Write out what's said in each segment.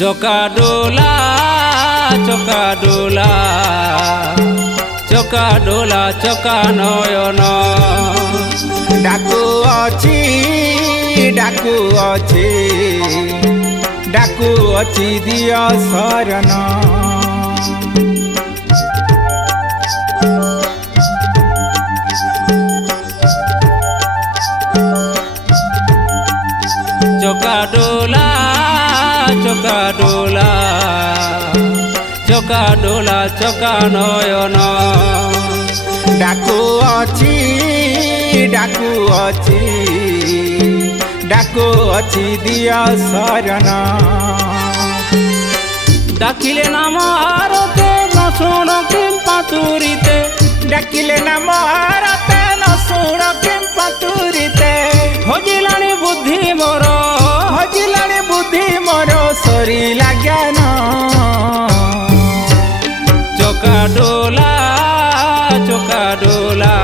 চকাডোলা চকাডোলা চকাডোলা চকা নয়ন ডাকু অছি ডাকু অছি ডাকু অছি দিয় শরণ চকাডোলা চকাডোলা চকাডোলা চকা নয়ন ডাকু অছি ডাকু অছি ডাকু অছি দিয় শরণ ডাকিলে নাম আরতে ন শুণ কিম্পা তুরিতে ডাকিলে নাম আরতে ন শুণ কিম্পা তুরিতে হজিলানি বুদ্ধি মোর হজিলানি বুদ্ধি মোর সরিলা জ্ঞান চকাডোলা চকাডোলা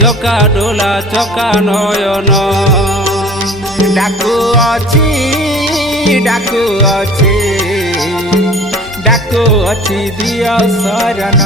চকাডোলা চকা নয়ন ডাকু অছি ডাকু অছি ডাকু অছি দিয় শরণ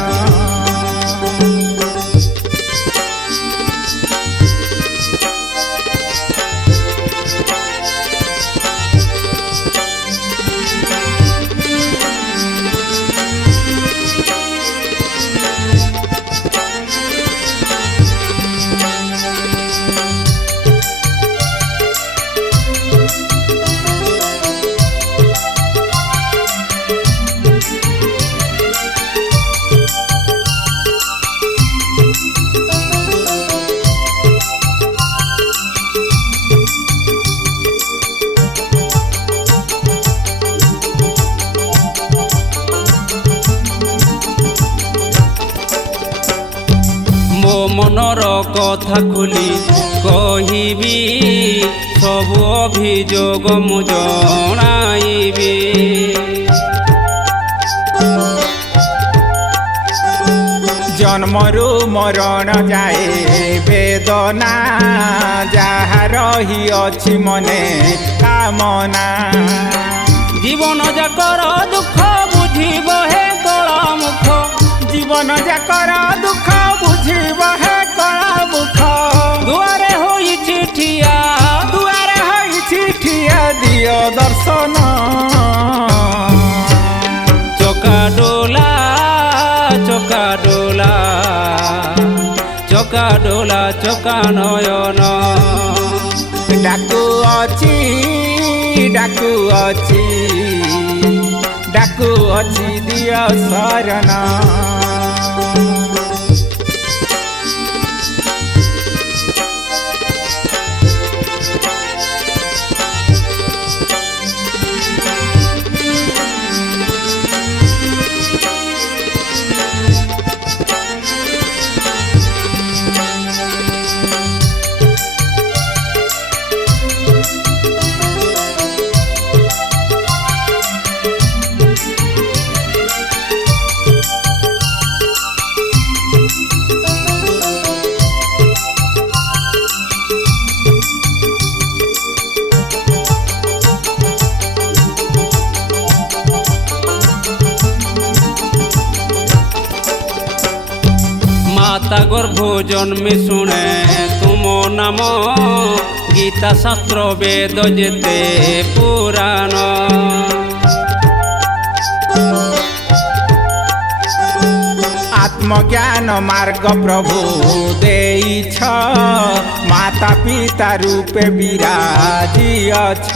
ମୋ ମନର କଥା ଖୋଲି କହିବି ସବୁ ଅଭିଯୋଗ ମୁଁ ଜଣାଇବି জন্মরু মরণ যায় বেদনা যাহা রহি অছি মনে কামনা জীবন যাকর দুঃখ বুঝিব হে কলা মুখ জীবন যাকর দুঃখ বুঝিব হে কলা মুখ দুয়ারে হইছি ঠিয়া দুয়ারে হইছি ঠিয়া দিয় দর্শন চকাডোলা চকাডোলা চকাডোলা চকা নয়ন ডাকু অছি ডাকু অছি ডাকু অছি দিয় শরণ মাতা গর্ভ জন্মে শুনে তুম নাম গীতা শাস্ত্র বেদ যেতে পুরাণ আত্মজ্ঞান মার্গ প্রভু দেইছ মাতা পিতা রূপে বিরাজিয়াছ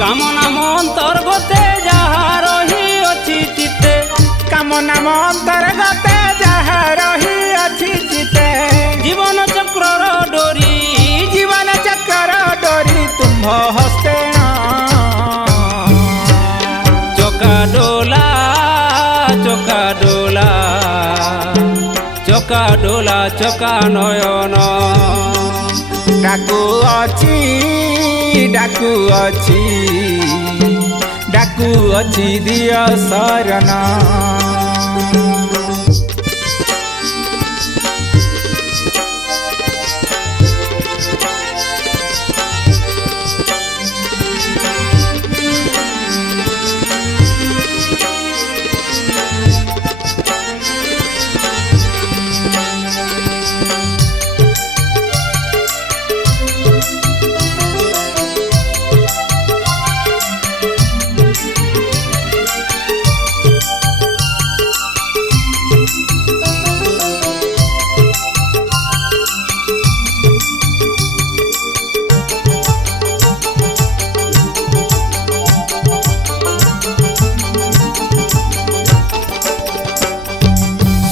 কামনা অন্তর্গতে যাহা রহি অছি চিতে কামনা অন্তর্গতে যাহা রহি অছি চিতে জীবন চক্রর ডোরি জীবন চক্র ডোরি তুম্ভ হস্তে চকাডোলা চকাডোলা চকাডোলা ଚକା ନୟନ ଡାକୁଅଛି ଡାକୁଅଛି ଦିଅ ଶରଣ।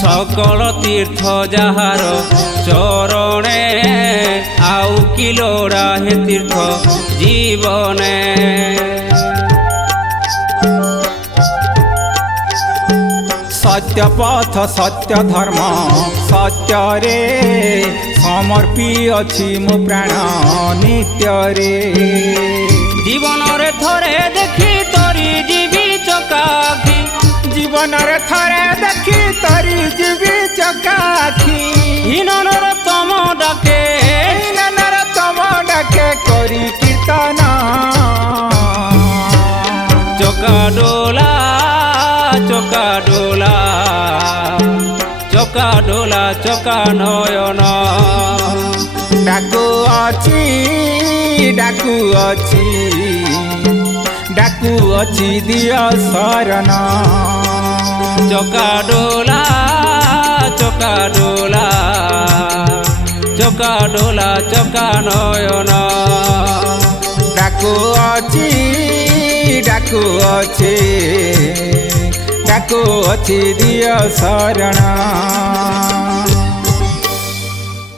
সকল তীর্থ যাহার চরণে আউ কি লোড়া হে তীর্থ জীবনে। সত্য পথ সত্য ধর্ম সত্যরে সমর্পিଅଛି ମୋ ପ୍ରାଣ ନିତ୍ୟରେ। জীবনরে থরে দেখি তরি জীবি চকাখি জীবନରେ ଥରେ ଦେଖି ତରି ଯିବି ଚକାଖି। হীনর তম ডাকে ହୀନର ତମ ଡାକେ କରି କୀର୍ତ୍ତନ। চকা ডোলা চকা ডোলা চকা ডোলা চকা নয়ন ଡାକୁଅଛି ଦିଅ ଶରଣ। চকা ডোলা চকা ডোলা চকা ডোলা চকা নয়ন ଡାକୁଅଛି ଦିଅ ଶରଣ।